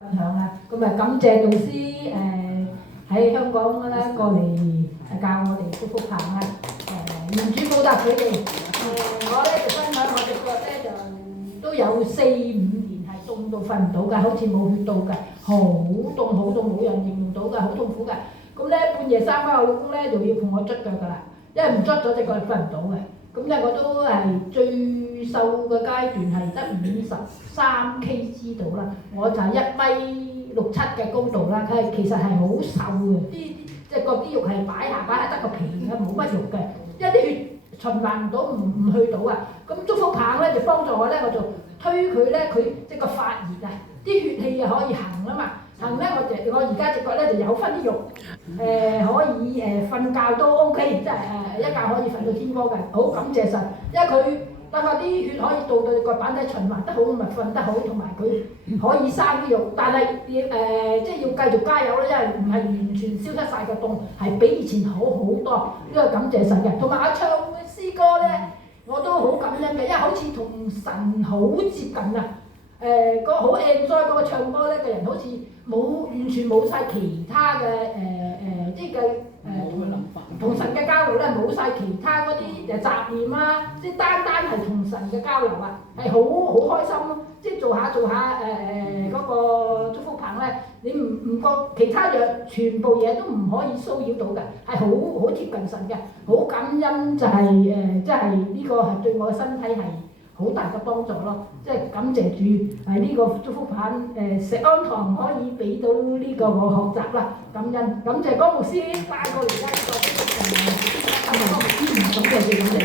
分享啦，咁啊感謝導師喺香港咧過嚟教我哋祝福棒啦，願主報答佢哋。我咧就分享我隻腳咧就都有4、5年係凍到瞓唔到㗎，好似冇血到㗎，好凍冇人形容到㗎，好痛苦㗎。咁咧半夜3更我老公咧就要陪我捽腳㗎啦，因為唔捽咗隻腳瞓唔到嘅。咁咧我都係最瘦嘅階段係得53 kg 度啦，我就係1米6、7嘅高度啦，佢其實係好瘦嘅，隻腳啲肉係擺下得個皮嘅，冇乜肉嘅，因為啲血循環唔到，唔去到啊。咁祝福棒咧就幫助我咧，我就推佢咧，佢即個發熱啊，啲血氣就可以行啦嘛。行咧，我而家隻腳咧就有翻啲肉，可以瞓覺都 OK， 即係一覺可以瞓到天光嘅，好感謝神，因為佢等我啲血可以到腳板底循環得好，咪瞓得好，同埋佢可以生啲肉，但係即係要繼續加油啦，因為唔係完全消失晒個凍，係比以前好多，呢個感謝神嘅。同埋我唱嘅詩歌咧，我都好感恩嘅，因為好似同神好接近啊。嗰個好 enjoy 嗰個唱歌咧嘅人，好似完全冇晒其他嘅即係同神嘅交流咧，冇晒其他嗰啲雜念啊，即係單係同神嘅交流啊，係好開心咯。即係做下嗰個祝福棒咧，你唔覺其他嘢全部嘢都唔可以騷擾到嘅，係好貼近神嘅，好感恩就係即係呢個係對我嘅身體係好大嘅幫助咯，即係感謝主呢個祝福棒石安堂可以俾到呢個我學習啦，感恩感謝江牧師帶過嚟呢個祝福棒，感謝江牧師唔感謝。